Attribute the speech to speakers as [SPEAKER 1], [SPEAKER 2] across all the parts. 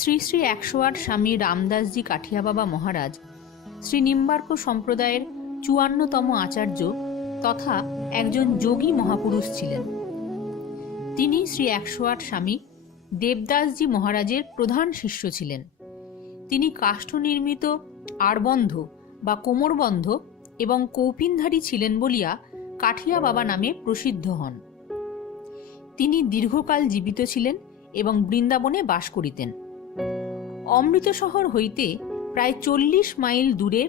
[SPEAKER 1] শ্রী শ্রী একশো আট স্বামী রামদাসজি কাঠিয়া বাবা মহারাজ, শ্রী নিম্বার্ক সম্প্রদায়ের চুয়ান্নতম আচার্য তথা একজন যোগী মহাপুরুষ ছিলেন। তিনি শ্রী একশো আট স্বামী দেবদাসজি মহারাজের প্রধান শিষ্য ছিলেন। তিনি কাষ্ঠ নির্মিত আড়বন্ধ বা কোমরবন্ধ এবং কৌপিনধারী ছিলেন বলিয়া কাঠিয়া বাবা নামে প্রসিদ্ধ হন। তিনি দীর্ঘকাল জীবিত ছিলেন এবং বৃন্দাবনে বাস করিতেন। অমৃত শহর হইতে প্রায় চল্লিশ মাইল দূরে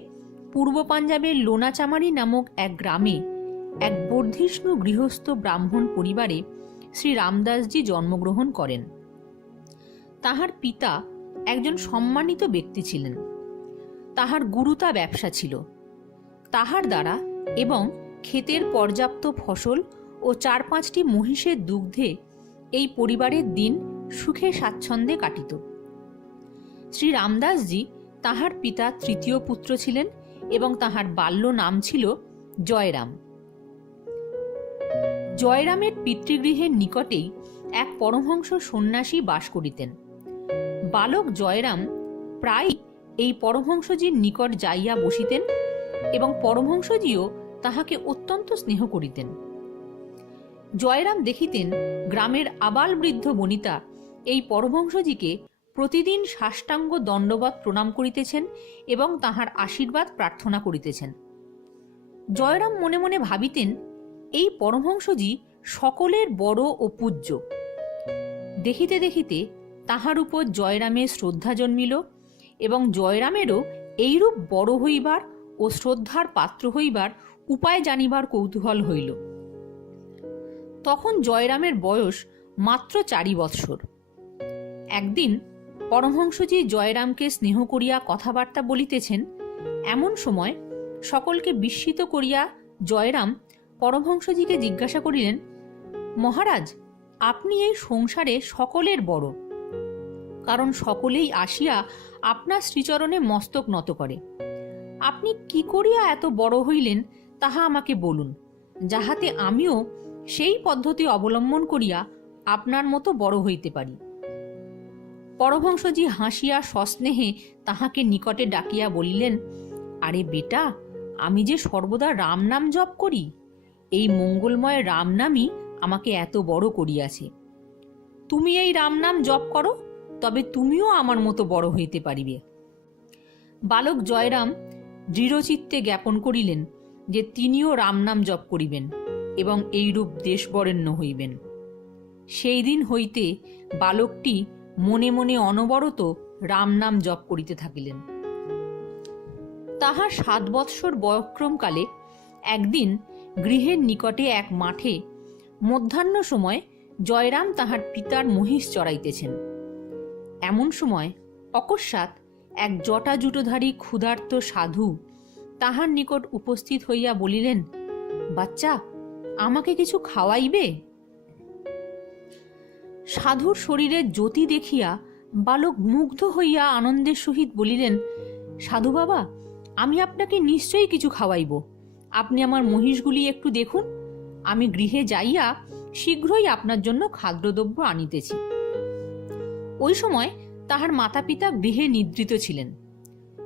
[SPEAKER 1] পূর্ব পাঞ্জাবের লোনাচামারি নামক এক গ্রামে এক বর্ধিষ্ণু গৃহস্থ ব্রাহ্মণ পরিবারে শ্রী রামদাসজি জন্মগ্রহণ করেন। তাহার পিতা একজন সম্মানিত ব্যক্তি ছিলেন। তাহার গুরুতা ব্যবসা ছিল। তাহার দ্বারা এবং ক্ষেতের পর্যাপ্ত ফসল ও চার পাঁচটি মহিষের দুগ্ধে এই পরিবারের দিন সুখে স্বাচ্ছন্দ্যে কাটিত। শ্রী রামদাসজি তাহার পিতা তৃতীয় পুত্র ছিলেন এবং তাহার বাল্য নাম ছিল জয়রাম। জয়রামের পিতৃগৃহের নিকটেই এক পরমহংস সন্ন্যাসী বাস করিতেন। বালক জয়রাম প্রায় এই পরমহংসজির নিকট যাইয়া বসিতেন এবং পরমহংসজিও তাহাকে অত্যন্ত স্নেহ করিতেন। জয়রাম দেখিতেন গ্রামের আবাল বৃদ্ধ বনিতা এই পরমহংসজিকে প্রতিদিন সাষ্টাঙ্গ দণ্ডবত প্রণাম করিতেছেন এবং তাহার আশীর্বাদ প্রার্থনা করিতেছেন। জয়রাম মনে মনে ভাবিতেন, এই পরমহংসজি সকলের বড় ও পূজ্য। দেখিতে দেখিতে তাহার উপর জয়রামের শ্রদ্ধা জন্মিল এবং জয়রামেরও এইরূপ বড় হইবার ও শ্রদ্ধার পাত্র হইবার উপায় জানিবার কৌতূহল হইল। তখন জয়রামের বয়স মাত্র চারি বৎসর। একদিন পরমহংসজি জয়রামকে স্নেহ করিয়া কথাবার্তা বলিতেছেন, এমন সময় সকলকে বিস্মিত করিয়া জয়রাম পরমহংসজিকে জিজ্ঞাসা করিলেন, মহারাজ, আপনি এই সংসারে সকলের বড়, কারণ সকলেই আসিয়া আপনার শ্রীচরণে মস্তক নত করে। আপনি কি করিয়া এত বড় হইলেন তাহা আমাকে বলুন, যাহাতে আমিও সেই পদ্ধতি অবলম্বন করিয়া আপনার মতো বড় হইতে পারি। পরভংসজি হাসিয়া সস্নেহে তাহাকে নিকটে ডাকিয়া বলিলেন, আরে বেটা, আমি যে সর্বদা রাম নাম জপ করি, এই মঙ্গলময় রাম নামই আমাকে এত বড় করিয়াছে। তুমি এই রাম নাম জপ করো, তবে তুমিও আমার মতো বড় হইতে পারিবে বালক জয়রাম দৃঢ়চিত্তে জ্ঞাপন করিলেন যে তিনিও রাম নাম জপ করিবেন এবং এইরূপ দেশবরেণ্য হইবেন। সেই দিন হইতে বালকটি মনে মনে অনবরত রাম নাম জপ করিতে থাকিলেন। তাহার সাত বৎসর বয়ক্রমকালে একদিন গৃহের নিকটে এক মাঠে মধ্যাহ্ন সময় জয়রাম তাহার পিতার মহিষ চড়াইতেছেন। এমন সময় অকস্মাৎ এক জটাজুটোধারী ক্ষুধার্ত সাধু তাহার নিকট উপস্থিত হইয়া বলিলেন, বাচ্চা, আমাকে কিছু খাওয়াইবে? সাধুর শরীরের জ্যোতি দেখিয়া বালক মুগ্ধ হইয়া আনন্দের সহিত বলিলেন, সাধু বাবা, আমি আপনাকে নিশ্চয়ই কিছু খাওয়াইব। আপনি আমার মহিষগুলি একটু দেখুন। আমি গৃহে যাইয়া শীঘ্রই আপনার জন্য খাদ্যদ্রব্য আনিতেছি ওই সময় তাহার মাতা পিতা গৃহে নিদ্রিত ছিলেন।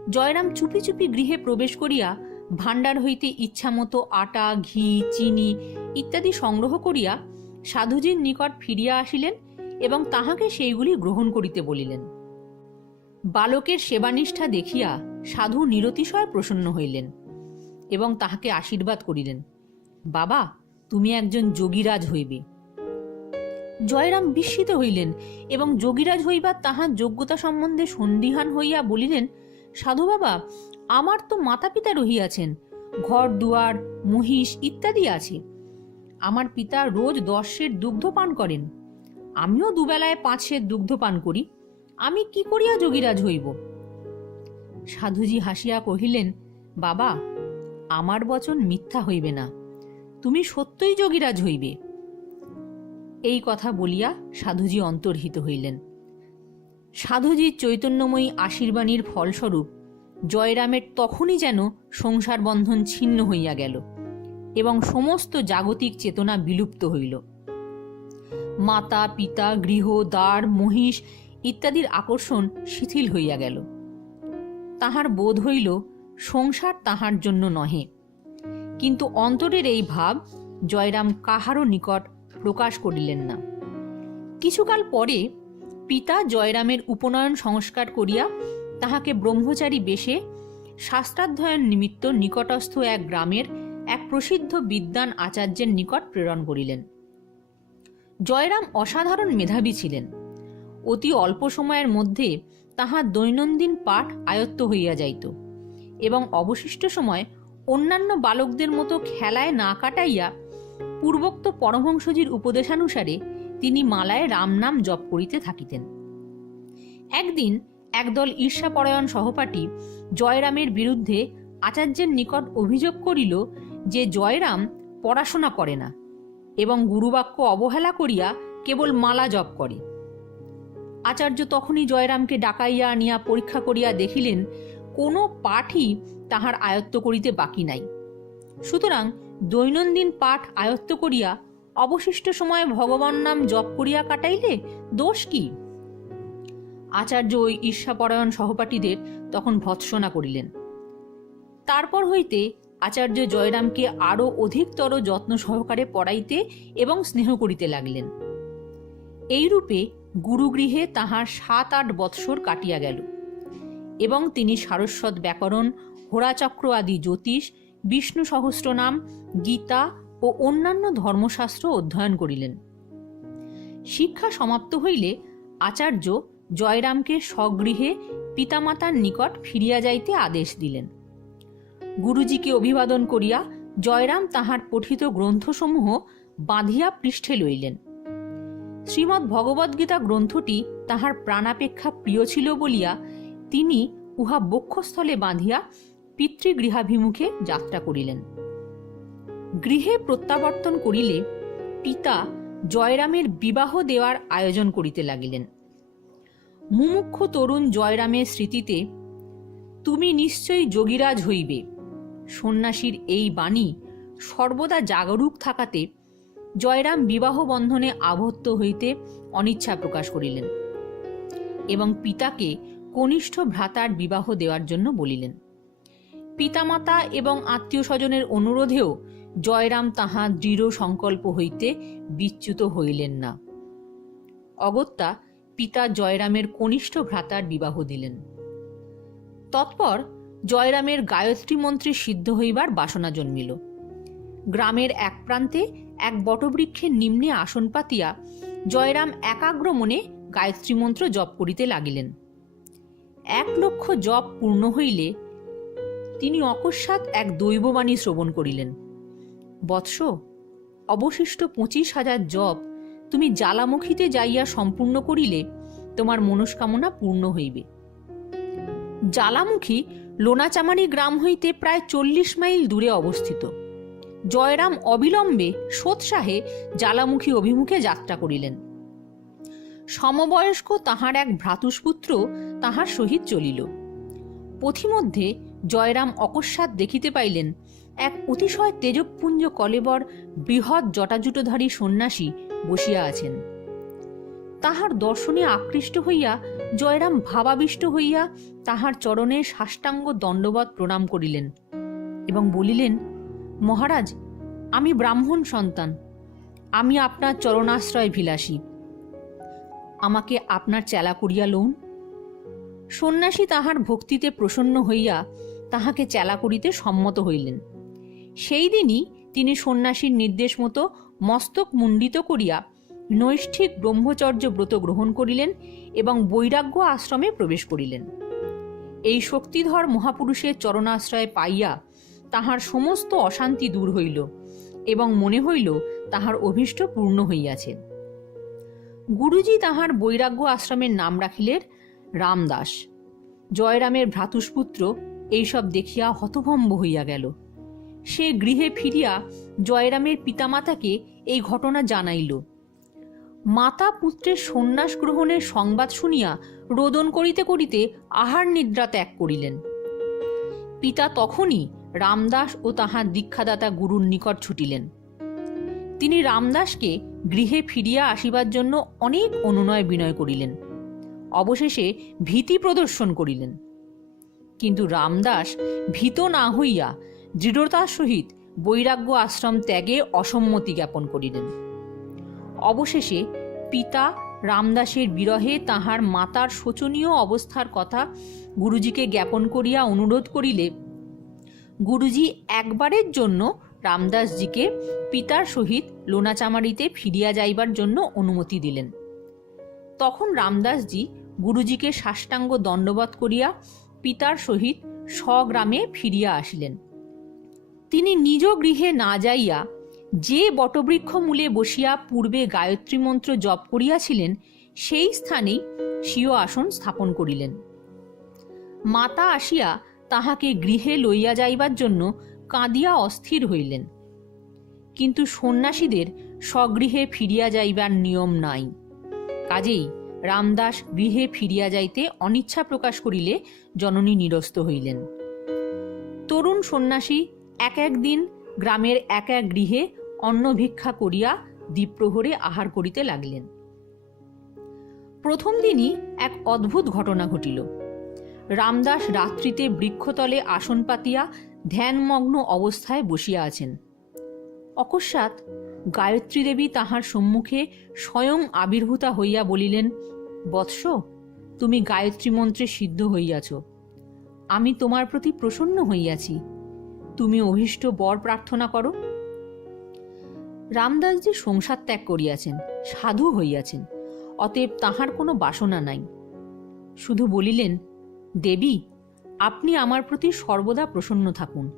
[SPEAKER 1] জয়রাম চুপি চুপি গৃহে প্রবেশ করিয়া ভাণ্ডার হইতে ইচ্ছামতো আটা, ঘি, চিনি ইত্যাদি সংগ্রহ করিয়া সাধুজির নিকট ফিরিয়া আসিলেন। এবং তাহাকে সেইগুলি গ্রহণ করিতে বলিলেন। বালকের সেবানিষ্ঠা দেখিয়া সাধু নিরতিশয় প্রসন্ন হইলেন এবং তাহাকে আশীর্বাদ করিলেন, বাবা, তুমি একজন যোগীরাজ হইবে। জয়রাম বিস্মিত হইলেন এবং যোগীরাজ হইবার তাহার যোগ্যতা সম্বন্ধে সন্দিহান হইয়া বলিলেন, সাধু বাবা, আমার তো মাতা পিতা রহিয়াছেন, ঘর, দুয়ার, মহিষ ইত্যাদি আছে। আমার পিতা রোজ দশ সের দুগ্ধ পান করেন আমিও দুবেলায় পাঁচের দুগ্ধ পান করি। আমি কি করিয়া যোগীরাজ হইব? সাধুজি হাসিয়া কহিলেন, বাবা, আমার বচন মিথ্যা হইবে না। তুমি সত্যই যোগীরাজ হইবে। এই কথা বলিয়া সাধুজি অন্তর্হিত হইলেন। সাধুজির চৈতন্যময়ী আশীর্বাণীর ফলস্বরূপ জয়রামের তখনই যেন সংসার বন্ধন ছিন্ন হইয়া গেল এবং সমস্ত জাগতিক চেতনা বিলুপ্ত হইল। মাতা, পিতা, গৃহ, দ্বার, মহিষ ইত্যাদির আকর্ষণ শিথিল হইয়া গেল। তাহার বোধ হইল সংসার তাহার জন্য নহে। কিন্তু অন্তরের এই ভাব জয়রাম কাহারও নিকট প্রকাশ করিলেন না। কিছুকাল পরে পিতা জয়রামের উপনয়ন সংস্কার করিয়া তাহাকে ব্রহ্মচারী বেশে শাস্ত্রাধ্যয়ন নিমিত্ত নিকটস্থ এক গ্রামের এক প্রসিদ্ধ বিদ্বান আচার্যের নিকট প্রেরণ করিলেন। জয়রাম অসাধারণ মেধাবী ছিলেন। অতি অল্প সময়ের মধ্যে তাহার দৈনন্দিন পাঠ আয়ত্ত হইয়া যাইত এবং অবশিষ্ট সময় অন্যান্য বালকদের মতো খেলায় না কাটাইয়া পূর্বোক্ত পরমহংসজির উপদেশানুসারে তিনি মালায় রাম নাম জপ করিতে থাকিতেন। একদিন একদল ঈর্ষাপরায়ণ সহপাঠী জয়রামের বিরুদ্ধে আচার্যের নিকট অভিযোগ করিল যে জয়রাম পড়াশোনা করে না। এবং গুরুবাক্য অবহেলা করিয়া কেবল মালা জপ করে। আচার্য তখনই জয়রামকে ডাকাইয়া আনিয়া পরীক্ষা করিয়া দেখিলেন, কোনো পাঠই তাহার আয়ত্ত করিতে বাকি নাই। সুতরাং দৈনন্দিন পাঠ আয়ত্ত করিয়া অবশিষ্ট সময়ে ভগবান নাম জপ করিয়া কাটাইলে দোষ কি? আচার্য ওই ঈর্ষাপরায়ণ সহপাঠীদের তখন ভৎসনা করিলেন। তারপর হইতে আচার্য জয়রামকে আরও অধিকতর যত্ন সহকারে পড়াইতে এবং স্নেহ করিতে লাগিলেন। এইরূপে গুরুগৃহে তাহার সাত আট বৎসর কাটিয়া গেল এবং তিনি সারস্বত ব্যাকরণ হোরাচক্র আদি জ্যোতিষ, বিষ্ণু সহস্রনাম, গীতা ও অন্যান্য ধর্মশাস্ত্র অধ্যয়ন করিলেন। শিক্ষা সমাপ্ত হইলে আচার্য জয়রামকে স্বগৃহে পিতামাতার নিকট ফিরিয়া যাইতে আদেশ দিলেন। গুরুজিকে অভিবাদন করিয়া জয়রাম তাহার পঠিত গ্রন্থসমূহ বাঁধিয়া পৃষ্ঠে লইলেন। শ্রীমদ্ ভগবদ্গীতা গ্রন্থটি তাহার প্রাণাপেক্ষা প্রিয় ছিল বলিয়া তিনি উহা বক্ষস্থলে বাঁধিয়া পিতৃগৃহাভিমুখে যাত্রা করিলেন। গৃহে প্রত্যাবর্তন করিলে পিতা জয়রামের বিবাহ দেওয়ার আয়োজন করিতে লাগিলেন। মুমুক্ষ তরুণ জয়রামের স্মৃতিতে, তুমি নিশ্চয়ই যোগীরাজ হইবে। সন্ন্যাসীর এই বাণী সর্বদা জাগরুক থাকাতে জয়রাম বিবাহ বন্ধনে আবদ্ধ হইতে অনিচ্ছা প্রকাশ করিলেন এবং পিতাকে কনিষ্ঠ ভ্রাতার বিবাহ দেওয়ার জন্য বলিলেন। পিতামাতা এবং আত্মীয় স্বজনের অনুরোধেও জয়রাম তাহা দৃঢ় সংকল্প হইতে বিচ্যুত হইলেন না। অগত্যা পিতা জয়রামের কনিষ্ঠ ভ্রাতার বিবাহ দিলেন। তৎপর জয়রামের গায়ত্রী মন্ত্রে সিদ্ধ হইবার বাসনা জন্মিল। গ্রামের এক প্রান্তে এক বটবৃক্ষের নিম্নে আসন পাতিয়া জয়রাম একাগ্র মনে গায়ত্রী মন্ত্র জপ করিতে লাগিলেন। এক লক্ষ জপ পূর্ণ হইলে তিনি অকস্মাৎ এক দৈববাণী শ্রবণ করিলেন। বৎস, অবশিষ্ট পঁচিশ হাজার জপ তুমি জ্বালামুখীতে যাইয়া সম্পূর্ণ করিলে তোমার মনস্কামনা পূর্ণ হইবে। জ্বালামুখী লোনাচামারি গ্রাম হইতে প্রায় চল্লিশ মাইল দূরে অবস্থিত। জয়রাম অবিলম্বে সোৎসাহে জ্বালামুখী অভিমুখে যাত্রা করিলেন। সমবয়স্ক তাহার এক ভ্রাতুষ্পুত্র তাহার সহিত চলিল। পথিমধ্যে জয়রাম অকস্মাৎ দেখিতে পাইলেন, এক অতিশয় তেজপুঞ্জ কলেবর বৃহৎ জটাজুটোধারী সন্ন্যাসী বসিয়া আছেন। তাহার দর্শনে আকৃষ্ট হইয়া জয়রাম ভাবাবিষ্ট হইয়া তাহার চরণে সাষ্টাঙ্গ দণ্ডবত প্রণাম করিলেন এবং বলিলেন, মহারাজ, আমি ব্রাহ্মণ সন্তান। আমি আপনার চরণাশ্রয় ভিলাসী আমাকে আপনার চেলা করিয়া লউন। সন্ন্যাসী তাহার ভক্তিতে প্রসন্ন হইয়া তাহাকে চেলা করিতে সম্মত হইলেন। সেই দিনই তিনি সন্ন্যাসীর নির্দেশ মতো মস্তক মুণ্ডিত করিয়া নৈষ্ঠিক ব্রহ্মচর্য ব্রত গ্রহণ করিলেন এবং বৈরাগ্য আশ্রমে প্রবেশ করিলেন। এই শক্তিধর মহাপুরুষের চরণাশ্রয় পাইয়া তাহার সমস্ত অশান্তি দূর হইল এবং মনে হইল তাহার অভীষ্ট পূর্ণ হইয়াছে। গুরুজি তাহার বৈরাগ্য আশ্রমের নাম রাখিলেন রামদাস। জয়রামের ভ্রাতুষ্পুত্র এইসব দেখিয়া হতভম্ব হইয়া গেল। সে গৃহে ফিরিয়া জয়রামের পিতামাতাকে এই ঘটনা জানাইল। মাতা পুত্রের সন্ন্যাস গ্রহণের সংবাদ শুনিয়া রোদন করিতে করিতে আহার নিদ্রা ত্যাগ করিলেন। পিতা তখনই রামদাস ও তাহার দীক্ষাদাতা গুরুর নিকট ছুটিলেন। তিনি রামদাসকে গৃহে ফিরিয়া আসিবার জন্য অনেক অনুনয় বিনয় করিলেন। অবশেষে ভীতি প্রদর্শন করিলেন। কিন্তু রামদাস ভীত না হইয়া দৃঢ়তার সহিত বৈরাগ্য আশ্রম ত্যাগে অসম্মতি জ্ঞাপন করিলেন। অবশেষে পিতা রামদাসের বিরহে তাহার মাতার শোচনীয় অবস্থার কথা গুরুজিকে জ্ঞাপন করিয়া অনুরোধ করিলে, গুরুজি, একবারের জন্য রামদাসজিকে পিতার সহিত লোনাচামারিতে ফিরিয়া যাইবার জন্য অনুমতি দিলেন। তখন রামদাসজি গুরুজিকে সাষ্টাঙ্গ দণ্ডবত করিয়া পিতার সহিত স্বগ্রামে ফিরিয়া আসিলেন। তিনি নিজ গৃহে না যাইয়া যে বটবৃক্ষ মূলে বসিয়া পূর্বে গায়ত্রী মন্ত্র জপ করিয়াছিলেন, সেই স্থানেই স্বীয় আসন স্থাপন করিলেন। মাতা আসিয়া তাহাকে গৃহে লইয়া যাইবার জন্য কাঁদিয়া অস্থির হইলেন। কিন্তু সন্ন্যাসীদের স্বগৃহে ফিরিয়া যাইবার নিয়ম নাই। কাজেই রামদাস গৃহে ফিরিয়া যাইতে অনিচ্ছা প্রকাশ করিলে জননী নিরস্ত হইলেন। তরুণ সন্ন্যাসী এক এক দিন গ্রামের এক এক গৃহে অন্ন ভিক্ষা করিয়া দ্বীপ্রহরে আহার করিতে লাগলেন। প্রথম দিনই এক অদ্ভুত ঘটনা ঘটিল। রামদাস রাত্রিতে বৃক্ষতলে আসন পাতিয়া ধ্যানমগ্ন অবস্থায় বসিয়া আছেন। অকস্মাৎ গায়ত্রী দেবী তাহার সম্মুখে স্বয়ং আবির্ভূতা হইয়া বলিলেন, বৎস, তুমি গায়ত্রী মন্ত্রে সিদ্ধ হইয়াছ। আমি তোমার প্রতি প্রসন্ন হইয়াছি। তুমি অভীষ্ট বর প্রার্থনা করো। রামদাসজি সংসার ত্যাগ করিয়াছেন, সাধু হইয়াছেন, অতএব তাহার কোনো বাসনা নাই। শুধু বলিলেন, দেবী, আপনি আমার প্রতি সর্বদা প্রসন্ন থাকুন,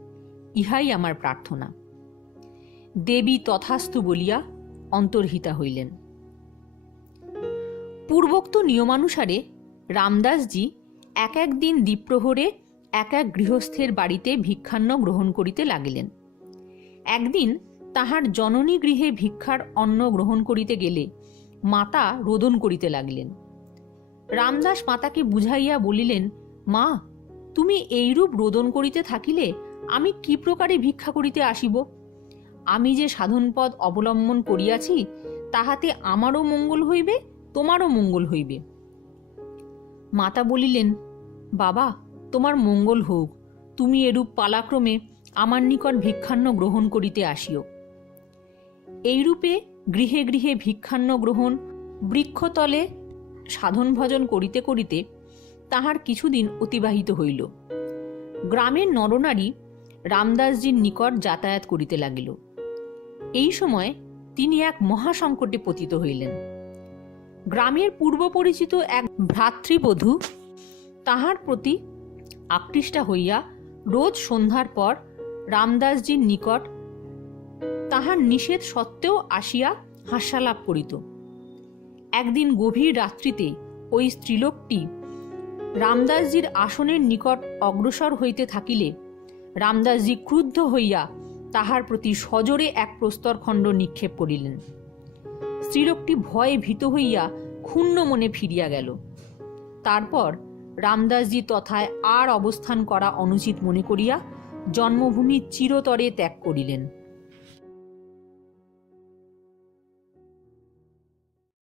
[SPEAKER 1] ইহাই আমার প্রার্থনা। দেবী তথাস্তু বলিয়া অন্তর্হিতা হইলেন। পূর্বোক্ত নিয়মানুসারে রামদাসজি এক এক দিন দ্বীপ্রহরে এক এক গৃহস্থের বাড়িতে ভিক্ষান্ন গ্রহণ করিতে লাগিলেন। একদিন তাহার জননী গৃহে ভিক্ষার অন্ন গ্রহণ করিতে গেলে মাতা রোদন করিতে লাগিলেন। রামদাস মাতাকে বুঝাইয়া বলিলেন, মা, তুমি এইরূপ রোদন করিতে থাকিলে আমি কি প্রকারে ভিক্ষা করিতে আসিব? আমি যে সাধনপদ অবলম্বন করিয়াছি, তাহাতে আমারও মঙ্গল হইবে, তোমারও মঙ্গল হইবে। মাতা বলিলেন, বাবা, তোমার মঙ্গল হোক। তুমি এরূপ পালাক্রমে আমার নিকট ভিক্ষান্ন গ্রহণ করিতে আসিও। এইরূপে গৃহে গৃহে ভিক্ষান্ন গ্রহণ, বৃক্ষতলে সাধন ভজন করিতে করিতে তাহার কিছুদিন অতিবাহিত হইল। গ্রামের নরনারী রামদাসজির নিকট যাতায়াত করিতে লাগিল। এই সময় তিনি এক মহাসংকটে পতিত হইলেন। গ্রামের পূর্ব পরিচিত এক ভ্রাতৃবধূ তাহার প্রতি আকৃষ্টা হইয়া রোজ সন্ধ্যার পর রামদাসজির নিকট তাহার নিষেধ সত্ত্বেও আসিয়া হাস্যালাপ করিত। একদিন গভীর রাত্রিতে ওই স্ত্রীলোকটি রামদাসজির আসনের নিকট অগ্রসর হইতে থাকিলে রামদাসজি ক্রুদ্ধ হইয়া তাহার প্রতি সজোরে এক প্রস্তরখণ্ড নিক্ষেপ করিলেন। স্ত্রীলোকটি ভয়ে ভীত হইয়া ক্ষুণ্ণ মনে ফিরিয়া গেল। তারপর রামদাসজি তথায় আর অবস্থান করা অনুচিত মনে করিয়া জন্মভূমি চিরতরে ত্যাগ করিলেন।